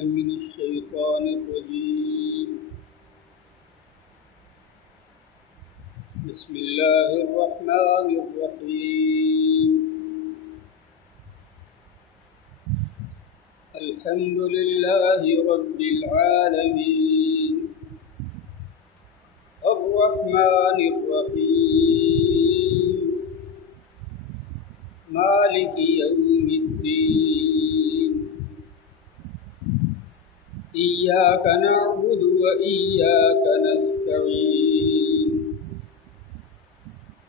بالله من الشيطان الرجيم. بسم الله الرحمن الرحيم. الحمد لله رب العالمين الرحمن الرحيم مالك يوم الدين. إياك نعبد وإياك نستعين.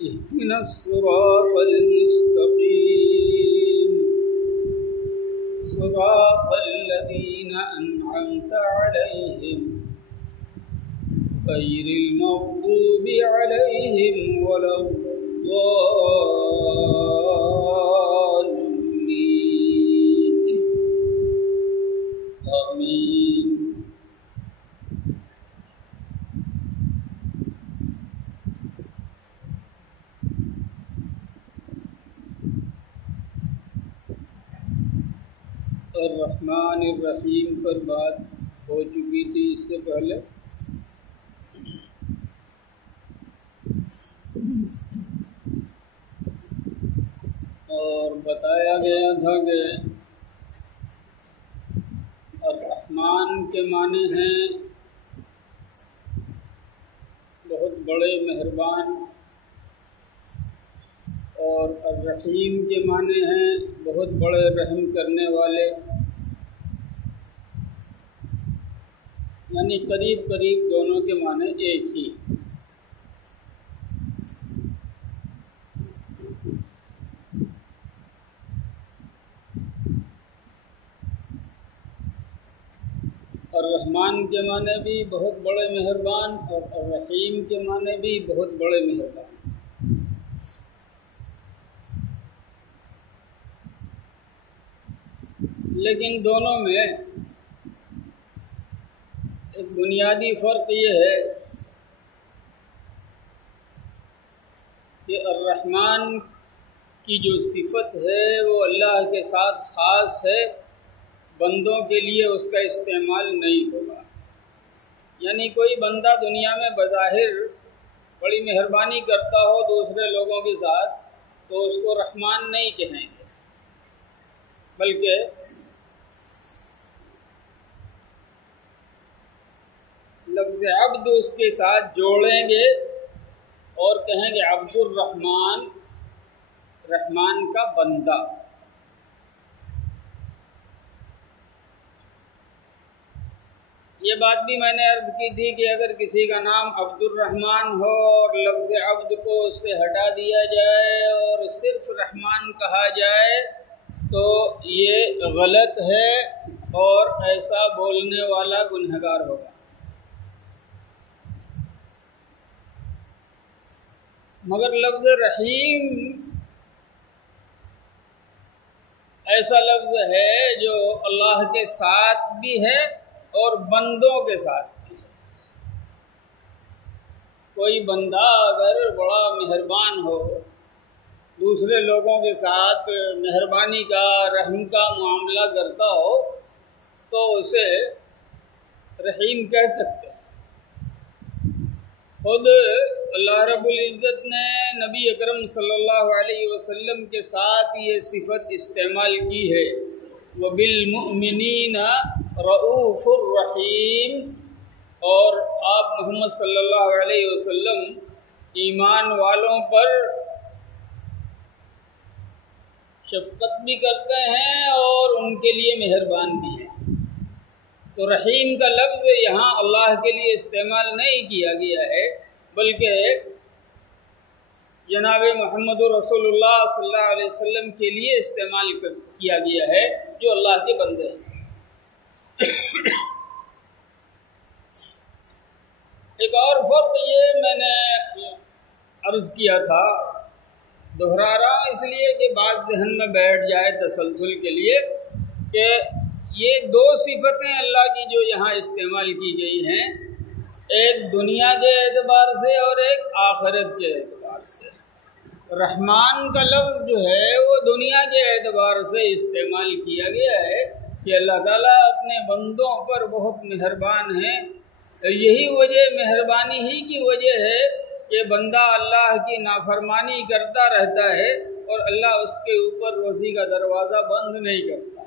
اهدنا الصراط المستقيم صراط الذين أنعمت عليهم غير المغضوب عليهم ولا الضالين. آمين. الرحمن الرحیم پر بات ہو چکی تھی اس سے پہلے. اور بتایا گیا تھا کہ الرحمن کے معنی ہیں بہت بڑے مہربان، اور الرحیم کے معنی ہیں بہت بڑے رحم کرنے والے، یعنی قریب قریب دونوں کے معنی ایک ہی. الرحمن کے معنی بھی بہت بڑے مہربان، اور الرحیم کے معنی بھی بہت بڑے مہربان. لیکن دونوں میں ایک بنیادی فرق یہ ہے کہ الرحمن کی جو صفت ہے وہ اللہ کے ساتھ خاص ہے، بندوں کے لیے اس کا استعمال نہیں ہوگا. یعنی کوئی بندہ دنیا میں بظاہر بڑی مہربانی کرتا ہو دوسرے لوگوں کے ساتھ تو اس کو رحمان نہیں کہیں گے، بلکہ لفظ عبد اس کے ساتھ جوڑیں گے اور کہیں گے عبد الرحمن، رحمان کا بندہ. یہ بات بھی میں نے عرض کی تھی کہ اگر کسی کا نام عبد الرحمن ہو اور لفظ عبد کو اس سے ہٹا دیا جائے اور صرف رحمان کہا جائے تو یہ غلط ہے اور ایسا بولنے والا گنہگار ہوگا. مگر لفظ رحیم ایسا لفظ ہے جو اللہ کے ساتھ بھی ہے اور بندوں کے ساتھ بھی. کوئی بندہ اگر بڑا مہربان ہو، دوسرے لوگوں کے ساتھ مہربانی کا، رحم کا معاملہ کرتا ہو تو اسے رحیم کہہ سکتے ہیں. خود اللہ رب العزت نے نبی اکرم صلی اللہ علیہ وسلم کے ساتھ یہ صفت استعمال کی ہے، وَبِالْمُؤْمِنِينَ رؤوف الرحیم. اور آپ محمد صلی اللہ علیہ وسلم ایمان والوں پر شفقت بھی کرتے ہیں اور ان کے لیے مہربان بھی ہیں. تو رحیم کا لفظ یہاں اللہ کے لیے استعمال نہیں کیا گیا ہے، بلکہ جناب محمد رسول اللہ صلی اللہ علیہ وسلم کے لیے استعمال کیا گیا ہے جو اللہ کے بندے ہیں. ایک اور فرق یہ میں نے عرض کیا تھا، دہرا رہا ہوں اس لیے کہ بات ذہن میں بیٹھ جائے تسلسل کے لیے، کہ یہ دو صفتیں اللہ کی جو یہاں استعمال کی گئی ہیں، ایک دنیا کے اعتبار سے اور ایک آخرت کے اعتبار سے. رحمان کا لفظ جو ہے وہ دنیا کے اعتبار سے استعمال کیا گیا ہے، کہ اللہ تعالیٰ اپنے بندوں پر بہت مہربان ہیں. یہی وجہ مہربانی ہی کی وجہ ہے کہ بندہ اللہ کی نافرمانی کرتا رہتا ہے اور اللہ اس کے اوپر روزی کا دروازہ بند نہیں کرتا.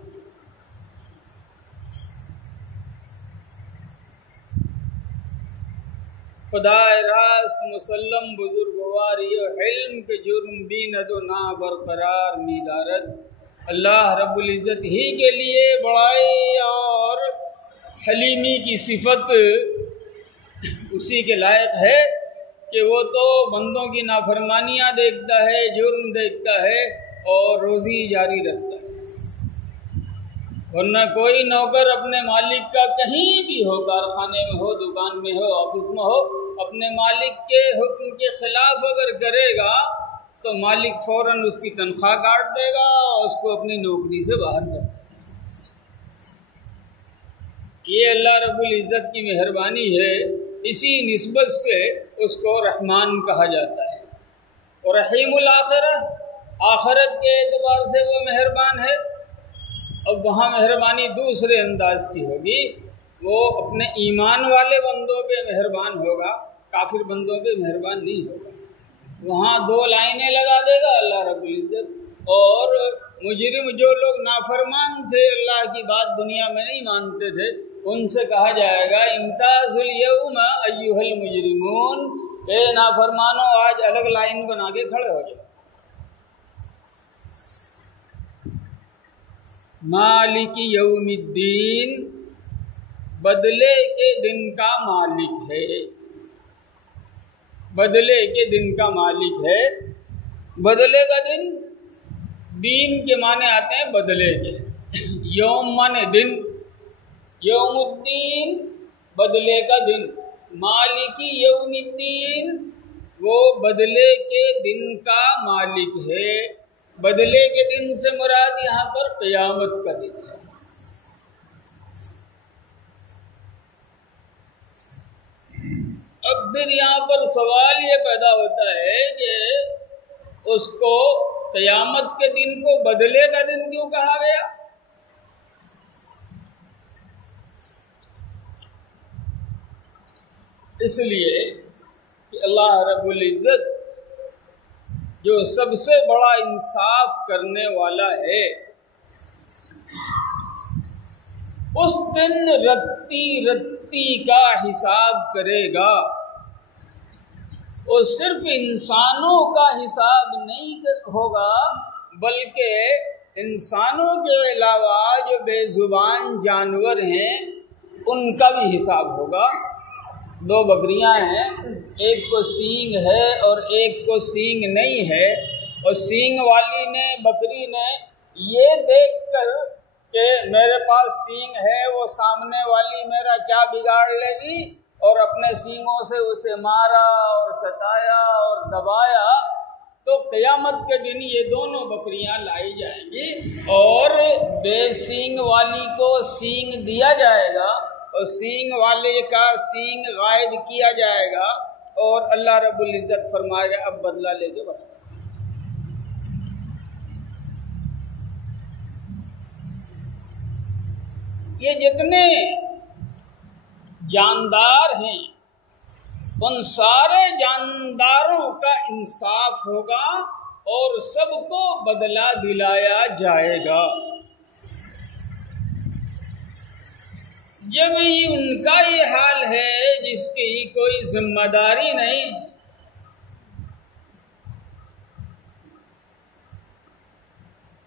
خدا راست مسلم بزرگواری و حلم کے جرم بھی نہ تو نہ برقرار میدارت. اللہ رب العزت ہی کے لیے بڑائی اور حلیمی کی صفت اسی کے لائق ہے کہ وہ تو بندوں کی نافرمانیاں دیکھتا ہے، جرم دیکھتا ہے اور روزی جاری رکھتا ہے. ورنہ کوئی نوکر اپنے مالک کا کہیں بھی ہو، کارخانے میں ہو، دکان میں ہو، آفس میں ہو، اپنے مالک کے حکم کے خلاف اگر کرے گا تو مالک فوراً اس کی تنخواہ کاٹ دے گا اور اس کو اپنی نوکری سے باہر کر دے گا. یہ اللہ رب العزت کی مہربانی ہے. اسی نسبت سے اس کو رحمان کہا جاتا ہے. اور رحیم الآخرہ، آخرت کے اعتبار سے وہ مہربان ہے. اب وہاں مہربانی دوسرے انداز کی ہوگی، وہ اپنے ایمان والے بندوں پہ مہربان ہوگا، کافر بندوں پہ مہربان نہیں ہوگا. وہاں دو لائنیں لگا دے گا اللہ رب العزت. اور مجرم جو لوگ نافرمان تھے، اللہ کی بات دنیا میں نہیں مانتے تھے، ان سے کہا جائے گا امتاز الیوم ایھا المجرمون، اے نافرمانوں آج الگ لائن بنا کے کھڑے ہو جاؤ. مالک یوم الدین، بدلے کے دن کا مالک ہے. بدلے کے دن کا مالک ہے. بدلے کا دن، دین کے معنی آتے ہیں بدلے کے. یوم مانے دن، یوم الدین بدلے کا دن. مالکی یوم الدین وہ بدلے کے دن کا مالک ہے. بدلے کے دن سے مراد یہاں پر قیامت کا دن ہے. اب پھر یہاں پر سوال یہ پیدا ہوتا ہے کہ اس کو قیامت کے دن کو بدلے کا دن کیوں کہا گیا؟ اس لیے کہ اللہ رب العزت جو سب سے بڑا انصاف کرنے والا ہے، اس دن رتی رتی کا حساب کرے گا. اور صرف انسانوں کا حساب نہیں ہوگا، بلکہ انسانوں کے علاوہ جو بے زبان جانور ہیں ان کا بھی حساب ہوگا. دو بکریاں ہیں، ایک کو سینگ ہے اور ایک کو سینگ نہیں ہے. اور سینگ والی نے، بکری نے یہ دیکھ کر کہ میرے پاس سینگ ہے، وہ سامنے والی میرا کیا بگاڑ لے گی، اور اپنے سینگوں سے اسے مارا اور ستایا اور دبایا. تو قیامت کے دن یہ دونوں بکریاں لائی جائیں گی اور بے سینگ والی کو سینگ دیا جائے گا اور سینگ والے کا سینگ غائب کیا جائے گا. اور اللہ رب العزت فرمائے گا اب بدلہ لے کے بتا. یہ جتنے جاندار ہیں ان سارے جانداروں کا انصاف ہوگا اور سب کو بدلہ دلایا جائے گا. جب ان کا یہ حال ہے جس کی کوئی ذمہ داری نہیں،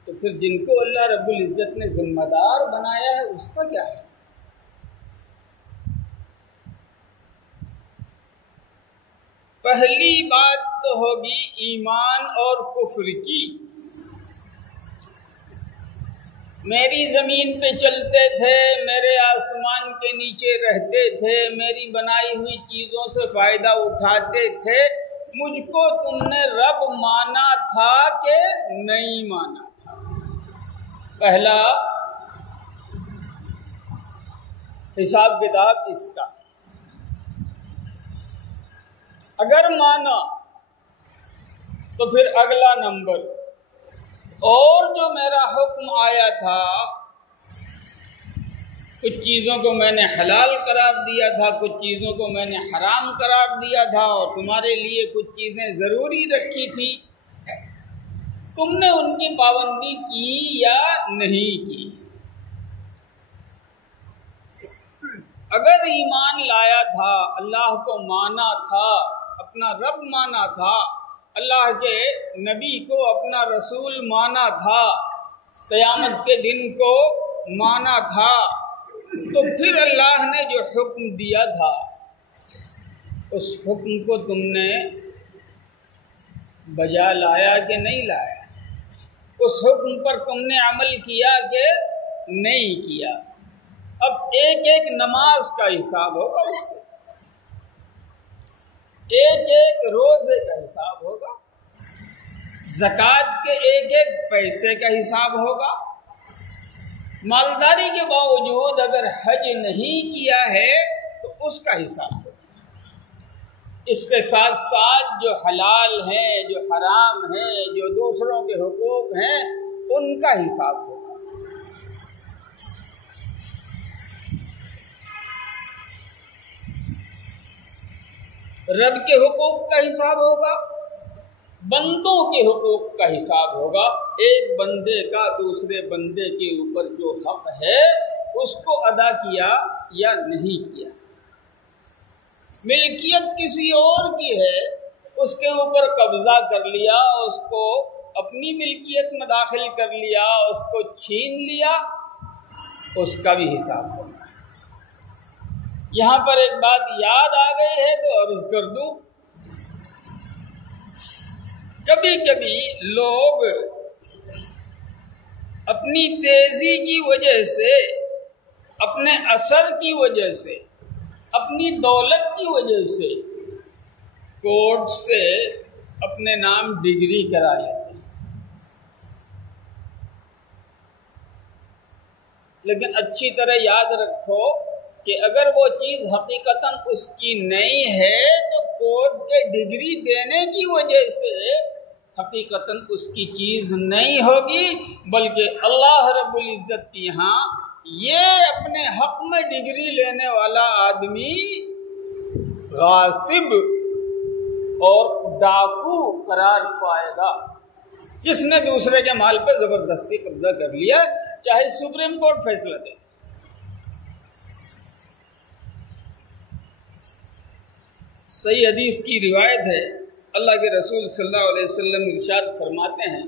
تو پھر جن کو اللہ رب العزت نے ذمہ دار بنایا ہے اس کا کیا ہے؟ پہلی بات تو ہوگی ایمان اور کفر کی. میری زمین پہ چلتے تھے، میرے آسمان کے نیچے رہتے تھے، میری بنائی ہوئی چیزوں سے فائدہ اٹھاتے تھے، مجھ کو تم نے رب مانا تھا کہ نہیں مانا تھا؟ پہلا حساب کتاب اس کا. اگر مانا تو پھر اگلا نمبر، اور جو میرا حکم آیا تھا کچھ چیزوں کو میں نے حلال قرار دیا تھا، کچھ چیزوں کو میں نے حرام قرار دیا تھا، اور تمہارے لیے کچھ چیزیں ضروری رکھی تھی، تم نے ان کی پابندی کی یا نہیں کی؟ اگر ایمان لایا تھا، اللہ کو مانا تھا، اپنا رب مانا تھا، اللہ کے نبی کو اپنا رسول مانا تھا، قیامت کے دن کو مانا تھا، تو پھر اللہ نے جو حکم دیا تھا اس حکم کو تم نے بجا لایا کہ نہیں لایا؟ اس حکم پر تم نے عمل کیا کہ نہیں کیا؟ اب ایک ایک نماز کا حساب ہوگا، اس سے ایک ایک روزے کا حساب ہوگا، زکوٰۃ کے ایک ایک پیسے کا حساب ہوگا، مالداری کے باوجود اگر حج نہیں کیا ہے تو اس کا حساب ہوگا، اس کے ساتھ ساتھ جو حلال ہیں، جو حرام ہیں، جو دوسروں کے حقوق ہیں، ان کا حساب ہوگا۔ رب کے حقوق کا حساب ہوگا، بندوں کے حقوق کا حساب ہوگا، ایک بندے کا دوسرے بندے کے اوپر جو حق ہے اس کو ادا کیا یا نہیں کیا۔ ملکیت کسی اور کی ہے، اس کے اوپر قبضہ کر لیا، اس کو اپنی ملکیت میں داخل کر لیا، اس کو چھین لیا، اس کا بھی حساب ہوگا۔ یہاں پر ایک بات یاد آ گئی ہے تو عرض کر دوں، کبھی کبھی لوگ اپنی تیزی کی وجہ سے، اپنے اثر کی وجہ سے، اپنی دولت کی وجہ سے کورٹ سے اپنے نام ڈگری کرا لیتے ہیں، لیکن اچھی طرح یاد رکھو کہ اگر وہ چیز حقیقتاً اس کی نہیں ہے تو کورٹ کے ڈگری دینے کی وجہ سے حقیقتاً اس کی چیز نہیں ہوگی، بلکہ اللہ رب العزت کی یہاں یہ اپنے حق میں ڈگری لینے والا آدمی غاصب اور ڈاکو قرار پائے گا، جس نے دوسرے کے مال پہ زبردستی قبضہ کر لیا، چاہے سپریم کورٹ فیصلہ دے۔ صحیح حدیث کی روایت ہے، اللہ کے رسول صلی اللہ علیہ وسلم ارشاد فرماتے ہیں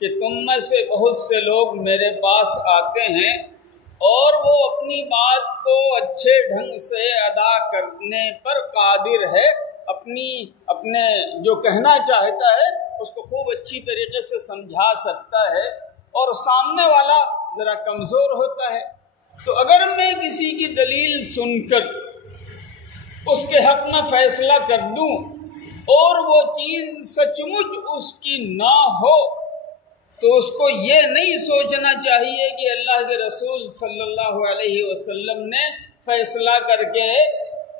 کہ تم میں سے بہت سے لوگ میرے پاس آتے ہیں اور وہ اپنی بات کو اچھے ڈھنگ سے ادا کرنے پر قادر ہے، اپنے جو کہنا چاہتا ہے اس کو خوب اچھی طریقے سے سمجھا سکتا ہے، اور سامنے والا ذرا کمزور ہوتا ہے، تو اگر میں کسی کی دلیل سن کر اس کے حق میں فیصلہ کر دوں اور وہ چیز سچ مچ اس کی نہ ہو تو اس کو یہ نہیں سوچنا چاہیے کہ اللہ کے رسول صلی اللہ علیہ وسلم نے فیصلہ کر کے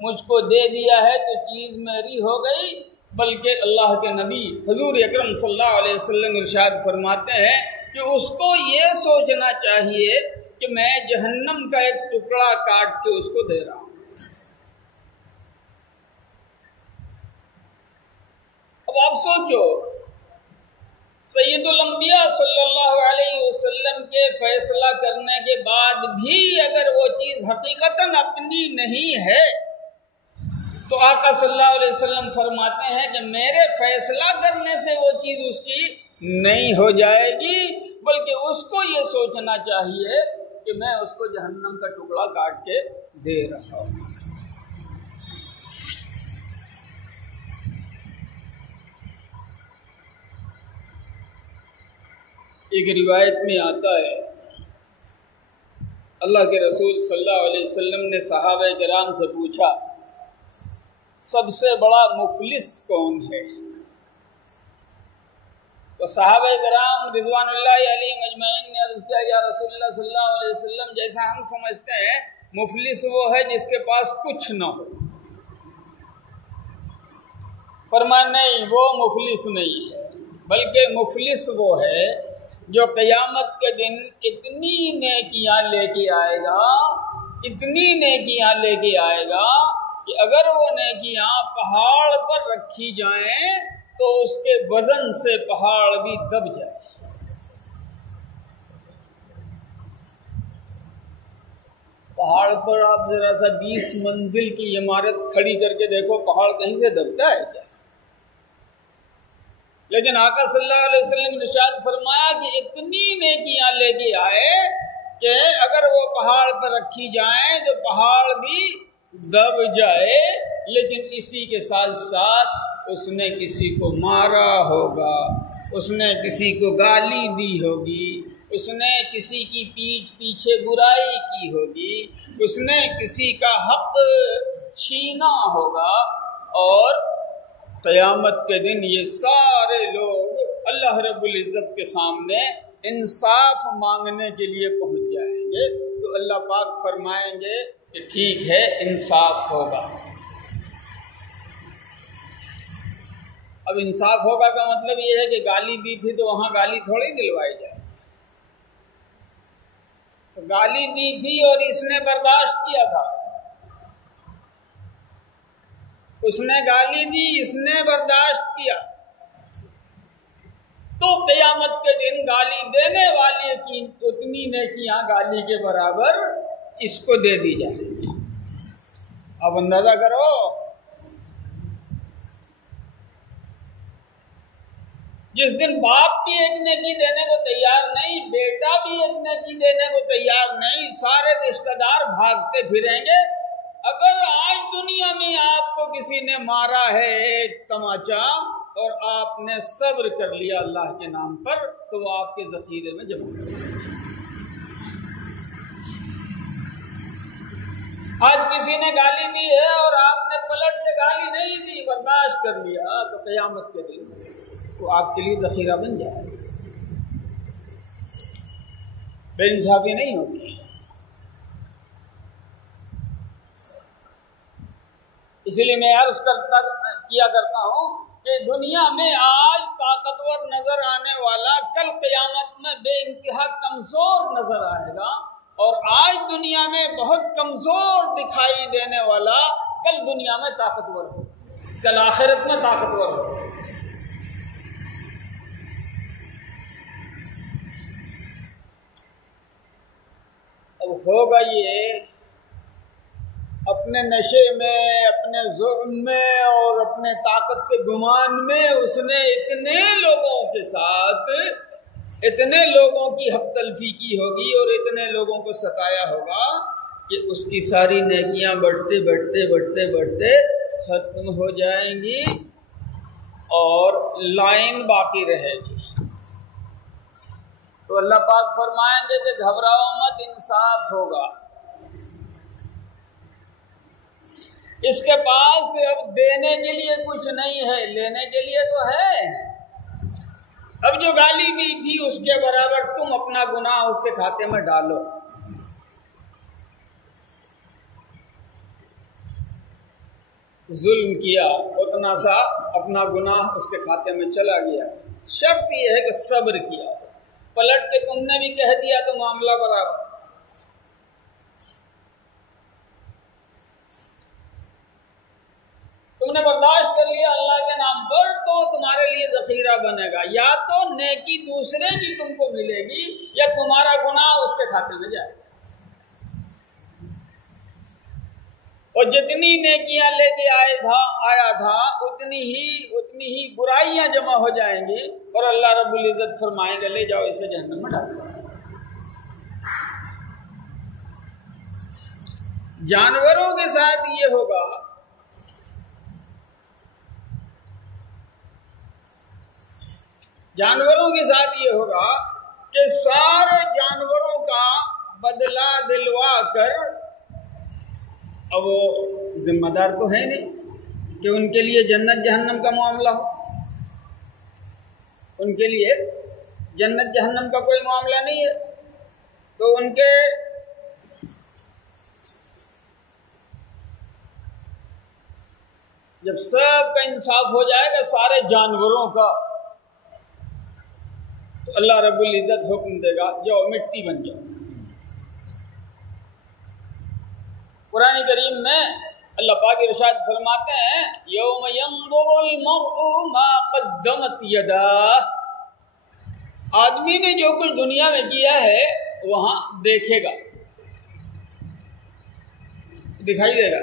مجھ کو دے دیا ہے تو چیز میری ہو گئی، بلکہ اللہ کے نبی حضور اکرم صلی اللہ علیہ وسلم ارشاد فرماتے ہیں کہ اس کو یہ سوچنا چاہیے کہ میں جہنم کا ایک ٹکڑا کاٹ کے اس کو دے رہا ہوں۔ اب آپ سوچو، سید الانبیاء صلی اللہ علیہ وسلم کے فیصلہ کرنے کے بعد بھی اگر وہ چیز حقیقتاً اپنی نہیں ہے تو آقا صلی اللہ علیہ وسلم فرماتے ہیں کہ میرے فیصلہ کرنے سے وہ چیز اس کی نہیں ہو جائے گی، بلکہ اس کو یہ سوچنا چاہیے کہ میں اس کو جہنم کا ٹکڑا کاٹ کے دے رہا ہوں۔ ایک روایت میں آتا ہے، اللہ کے رسول صلی اللہ علیہ وسلم نے صحابہ کرام سے پوچھا سب سے بڑا مفلس کون ہے؟ تو صحابہ کرام رضوان اللہ علیہم اجمعین نے عرض کیا، یا رسول اللہ صلی اللہ علیہ وسلم، جیسا ہم سمجھتے ہیں مفلس وہ ہے جس کے پاس کچھ نہ ہو۔ فرمایا نہیں، وہ مفلس نہیں ہے، بلکہ مفلس وہ ہے جو قیامت کے دن اتنی نیکیاں لے کے آئے گا اتنی نیکیاں لے کے آئے گا کہ اگر وہ نیکیاں پہاڑ پر رکھی جائیں تو اس کے وزن سے پہاڑ بھی دب جائے۔ پہاڑ پر آپ ذرا سا 20 منزل کی عمارت کھڑی کر کے دیکھو، پہاڑ کہیں سے دبتا ہے کیا؟ لیکن آقا صلی اللہ علیہ وسلم نے ارشاد فرمایا کہ اتنی نیکیاں لے کے آئے کہ اگر وہ پہاڑ پر رکھی جائیں تو پہاڑ بھی دب جائے، لیکن اسی کے ساتھ ساتھ اس نے کسی کو مارا ہوگا، اس نے کسی کو گالی دی ہوگی، اس نے کسی کی پیٹھ پیچھے برائی کی ہوگی، اس نے کسی کا حق چھینا ہوگا، اور قیامت کے دن یہ سارے لوگ اللہ رب العزت کے سامنے انصاف مانگنے کے لیے پہنچ جائیں گے، تو اللہ پاک فرمائیں گے کہ ٹھیک ہے انصاف ہوگا۔ اب انصاف ہوگا کا مطلب یہ ہے کہ گالی دی تھی تو وہاں گالی تھوڑی دلوائی جائے، تو گالی دی تھی اور اس نے برداشت کیا تھا، اس نے گالی دی، اس نے برداشت کیا، تو قیامت کے دن گالی دینے والے کی اتنی نیکیاں گالی کے برابر اس کو دے دی جائیں گی۔ اب اندازہ کرو جس دن باپ بھی ایک نیکی دینے کو تیار نہیں، بیٹا بھی ایک نیکی دینے کو تیار نہیں، سارے رشتہ دار بھاگتے پھریں گے۔ اگر آج دنیا میں آپ کو کسی نے مارا ہے ایک تماچا اور آپ نے صبر کر لیا اللہ کے نام پر، تو وہ آپ کے ذخیرے میں جمع کر لیا۔ آج کسی نے گالی دی ہے اور آپ نے پلٹ کے گالی نہیں دی، برداشت کر لیا، تو قیامت کے دن وہ آپ کے لیے ذخیرہ بن جائے، بے انصافی نہیں ہوگی۔ اسی لیے میں عرض کیا کرتا ہوں کہ دنیا میں آج طاقتور نظر آنے والا کل قیامت میں بے انتہا کمزور نظر آئے گا، اور آج دنیا میں بہت کمزور دکھائی دینے والا کل دنیا میں طاقتور ہو، کل آخرت میں طاقتور ہو۔ اب ہوگا یہ اپنے نشے میں، اپنے ظلم میں اور اپنے طاقت کے گمان میں اس نے اتنے لوگوں کے ساتھ اتنے لوگوں کی حق تلفی کی ہوگی اور اتنے لوگوں کو ستایا ہوگا کہ اس کی ساری نیکیاں بڑھتے بڑھتے بڑھتے بڑھتے ختم ہو جائیں گی اور لائن باقی رہے گی۔ تو اللہ پاک فرمائیں گے کہ گھبراؤ مت، انصاف ہوگا۔ اس کے پاس اب دینے کے لیے کچھ نہیں ہے، لینے کے لیے تو ہے۔ اب جو گالی دی تھی اس کے برابر تم اپنا گناہ اس کے کھاتے میں ڈالو۔ ظلم کیا، اتنا سا اپنا گناہ اس کے کھاتے میں چلا گیا، شرط یہ ہے کہ صبر کیا، پلٹ کے تم نے بھی کہہ دیا تو معاملہ برابر۔ تم نے برداشت کر لیا اللہ کے نام پر تو تمہارے لیے ذخیرہ بنے گا، یا تو نیکی دوسرے کی تم کو ملے گی یا تمہارا گناہ اس کے کھاتے میں جائے گا۔ اور جتنی نیکیاں لے کے آیا تھا اتنی ہی برائیاں جمع ہو جائیں گی، اور اللہ رب العزت فرمائیں گے لے جاؤ اسے جہنم میں ڈال دو۔ جانوروں کے ساتھ یہ ہوگا، جانوروں کے ساتھ یہ ہوگا کہ سارے جانوروں کا بدلہ دلوا کر، اب وہ ذمہ دار تو ہے نہیں کہ ان کے لیے جنت جہنم کا معاملہ ہو، ان کے لیے جنت جہنم کا کوئی معاملہ نہیں ہے، تو ان کے جب سب کا انصاف ہو جائے گا سارے جانوروں کا، تو اللہ رب العزت حکم دے گا جاؤ مٹی بن جاؤ۔ قرآن کریم میں اللہ پاک ارشاد فرماتے ہیں یوم ینظر المرء ما قدمت یداہ، آدمی نے جو کچھ دنیا میں کیا ہے وہاں دیکھے گا، دکھائی دے گا۔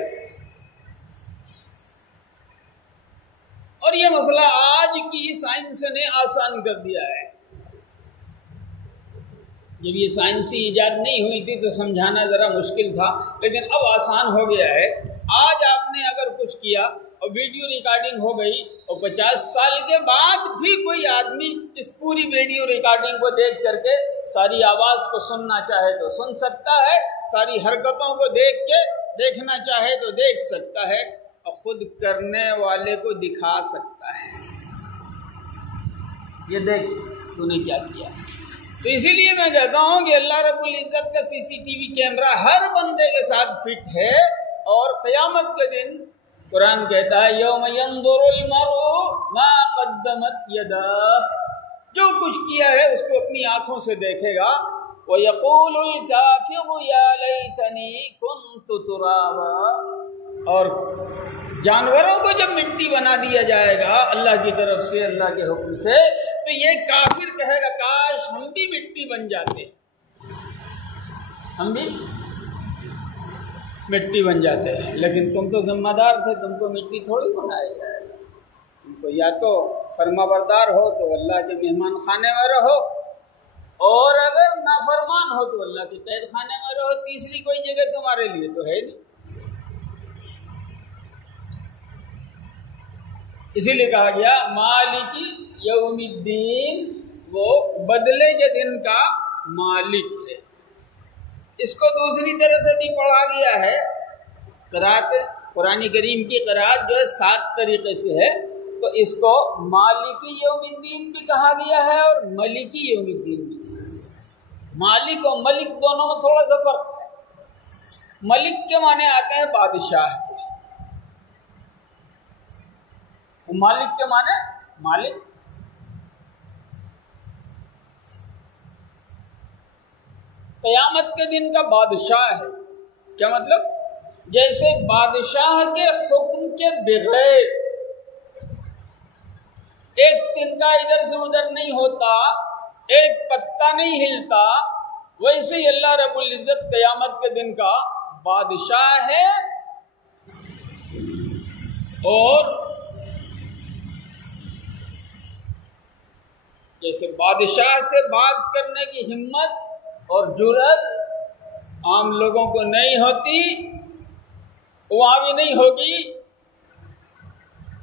اور یہ مسئلہ آج کی سائنس نے آسان کر دیا ہے۔ جب یہ سائنسی ایجاد نہیں ہوئی تھی تو سمجھانا ذرا مشکل تھا، لیکن اب آسان ہو گیا ہے۔ آج آپ نے اگر کچھ کیا اور ویڈیو ریکارڈنگ ہو گئی اور 50 سال کے بعد بھی کوئی آدمی اس پوری ویڈیو ریکارڈنگ کو دیکھ کر کے ساری آواز کو سننا چاہے تو سن سکتا ہے، ساری حرکتوں کو دیکھنا چاہے تو دیکھ سکتا ہے، اور خود کرنے والے کو دکھا سکتا ہے، یہ دیکھ تو نے کیا کیا۔ تو اسی لیے میں کہتا ہوں کہ اللہ رب العزت کا CCTV کیمرہ ہر بندے کے ساتھ فٹ ہے، اور قیامت کے دن قرآن کہتا ہے یوم ینظر المرء ما قدمت یداہ، جو کچھ کیا ہے اس کو اپنی آنکھوں سے دیکھے گا۔ وَيَقُولُ الْكَافِرُ يَا لَيْتَنِي كُنْتُ تُرَابًا، اور جانوروں کو جب مٹی بنا دیا جائے گا اللہ کی طرف سے، اللہ کے حکم سے، تو یہ کافر کہے گا کاش ہم بھی مٹی بن جاتے، ہم بھی مٹی بن جاتے ہیں۔ لیکن تم تو ذمہ دار تھے، تم کو مٹی تھوڑی بنایا جائے گا، تم کو یا تو فرما بردار ہو تو اللہ کے مہمان خانے میں رہو، اور اگر نافرمان ہو تو اللہ کے قید خانے میں رہو، تیسری کوئی جگہ تمہارے لیے تو ہے نہیں۔ اسی لیے کہا گیا مالک یوم الدین، وہ بدلے کے دن کا مالک ہے۔ اس کو دوسری طرح سے بھی پڑھا گیا ہے، قرأت قرآن کریم کی قرأت جو ہے 7 طریقے سے ہے، تو اس کو مالکی یوم الدین بھی کہا گیا ہے اور ملکی یوم الدین بھی۔ مالک اور ملک دونوں میں تھوڑا سا فرق ہے۔ ملک کے معنی آتے ہیں بادشاہ کے، مالک کے معنی مالک، قیامت کے دن کا بادشاہ ہے۔ کیا مطلب؟ جیسے بادشاہ کے حکم کے بغیر ایک تنکا ادھر سے ادھر نہیں ہوتا، ایک پتا نہیں ہلتا، ویسے ہی اللہ رب العزت قیامت کے دن کا بادشاہ ہے، اور جیسے بادشاہ سے بات کرنے کی ہمت اور جرأت عام لوگوں کو نہیں ہوتی، وہاں بھی نہیں ہوگی۔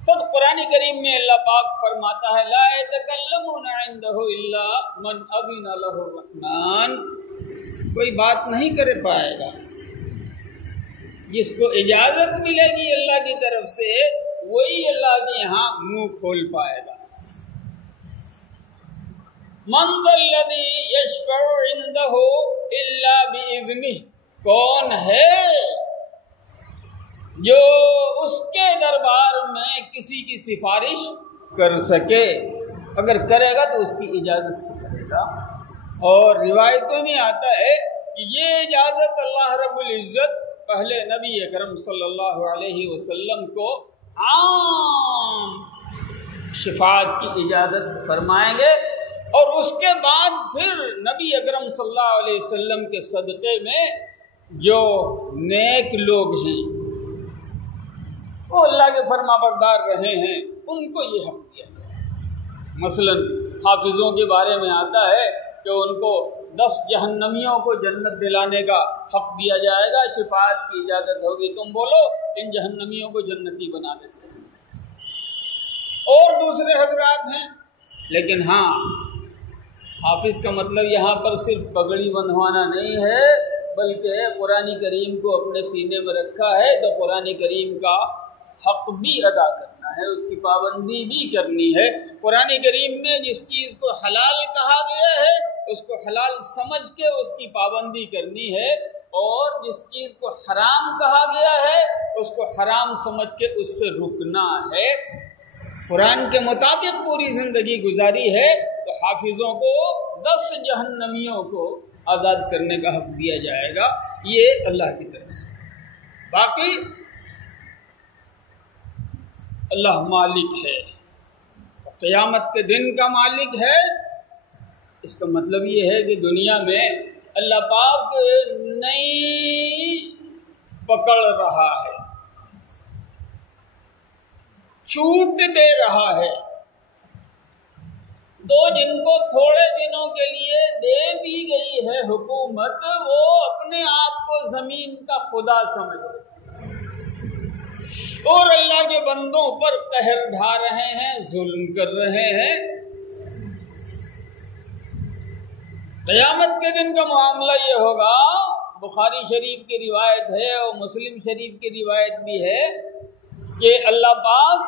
خود قرآن کریم میں اللہ پاک فرماتا ہے لا يتکلمون عنده الا من اذن له الرحمن، کوئی بات نہیں کر پائے گا، جس کو اجازت ملے گی اللہ کی طرف سے وہی اللہ کے یہاں منہ کھول پائے گا۔ من ذا الذی یشفع عنده الا باذنہ، کون ہے جو اس کے دربار میں کسی کی سفارش کر سکے؟ اگر کرے گا تو اس کی اجازت سے کرے گا۔ اور روایتوں میں آتا ہے کہ یہ اجازت اللہ رب العزت پہلے نبی اکرم صلی اللہ علیہ وسلم کو عام شفاعت کی اجازت فرمائیں گے، اور اس کے بعد پھر نبی اکرم صلی اللہ علیہ وسلم کے صدقے میں جو نیک لوگ ہیں، وہ اللہ کے فرما بردار رہے ہیں، ان کو یہ حق دیا گیا۔ مثلا حافظوں کے بارے میں آتا ہے کہ ان کو 10 جہنمیوں کو جنت دلانے کا حق دیا جائے گا، شفاعت کی اجازت ہوگی، تم بولو ان جہنمیوں کو جنتی بنا دیتے ہیں۔ اور دوسرے حضرات ہیں، لیکن ہاں حافظ کا مطلب یہاں پر صرف پگڑی بندھوانا نہیں ہے، بلکہ قرآن کریم کو اپنے سینے میں رکھا ہے تو قرآن کریم کا حق بھی ادا کرنا ہے، اس کی پابندی بھی کرنی ہے۔ قرآن کریم میں جس چیز کو حلال کہا گیا ہے اس کو حلال سمجھ کے اس کی پابندی کرنی ہے، اور جس چیز کو حرام کہا گیا ہے اس کو حرام سمجھ کے اس سے رکنا ہے۔ قرآن کے مطابق پوری زندگی گزاری ہے تو حافظوں کو 10 جہنمیوں کو آزاد کرنے کا حق دیا جائے گا، یہ اللہ کی طرف سے۔ باقی اللہ مالک ہے، قیامت کے دن کا مالک ہے۔ اس کا مطلب یہ ہے کہ دنیا میں اللہ پاک نہیں پکڑ رہا ہے، چھوٹ دے رہا ہے۔ تو جن کو تھوڑے دنوں کے لیے دے دی گئی ہے حکومت، وہ اپنے آپ کو زمین کا خدا سمجھ رہے اور اللہ کے بندوں پر قہر ڈھا رہے ہیں، ظلم کر رہے ہیں۔ قیامت کے دن کا معاملہ یہ ہوگا، بخاری شریف کی روایت ہے اور مسلم شریف کی روایت بھی ہے کہ اللہ پاک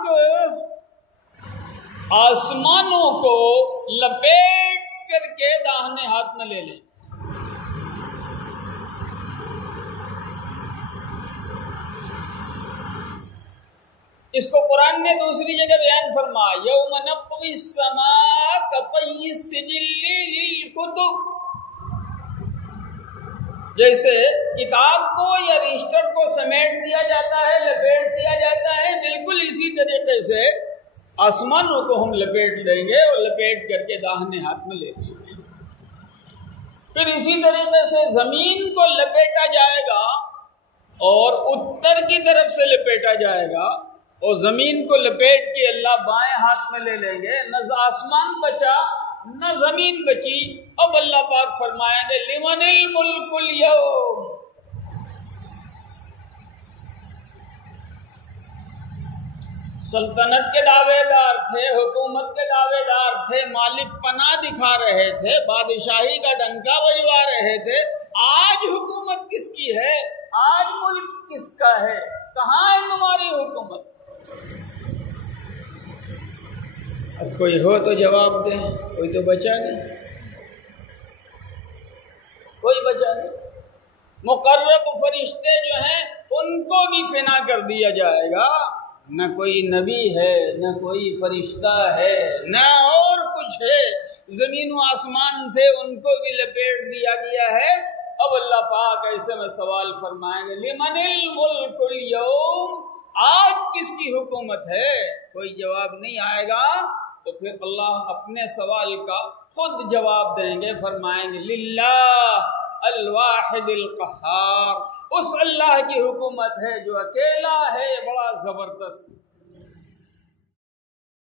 آسمانوں کو لپیٹ کر کے داہنے ہاتھ میں لے لیں۔ اس کو قرآن نے دوسری جگہ بیان فرمایا، یوم نطوی السماء کطی السجل للکتب، جیسے کتاب کو یا رجسٹر کو سمیٹ دیا جاتا ہے، لپیٹ دیا جاتا ہے، بالکل اسی طریقے سے آسمانوں کو ہم لپیٹ لیں گے اور لپیٹ کر کے داہنے ہاتھ میں لے لیں گے۔ پھر اسی طریقے سے زمین کو لپیٹا جائے گا اور اتر کی طرف سے لپیٹا جائے گا، اور زمین کو لپیٹ کے اللہ بائیں ہاتھ میں لے لیں گے۔ نہ آسمان بچا نہ زمین بچی۔ اب اللہ پاک فرمائیں گے لمن الملک اليوم، سلطنت کے دعوے دار تھے، حکومت کے دعوے دار تھے، مالک پناہ دکھا رہے تھے، بادشاہی کا ڈنکا بجوا رہے تھے۔ آج حکومت کس کی ہے؟ آج ملک کس کا ہے؟ کہاں ہے تمہاری حکومت؟ اب کوئی ہو تو جواب دے، کوئی تو بچا نہیں، کوئی بچا نہیں۔ مقرب فرشتے جو ہیں ان کو بھی فنا کر دیا جائے گا، نہ کوئی نبی ہے، نہ کوئی فرشتہ ہے، نہ اور کچھ ہے۔ زمین و آسمان تھے، ان کو بھی لپیٹ دیا گیا ہے۔ اب اللہ پاک ایسے میں سوال فرمائیں گے لمن الملک اليوم، آج کس کی حکومت ہے؟ کوئی جواب نہیں آئے گا، تو پھر اللہ اپنے سوال کا خود جواب دیں گے، فرمائیں گے للہ الواحد القہار، اس اللہ کی حکومت ہے جو اکیلا ہے، بڑا زبردست۔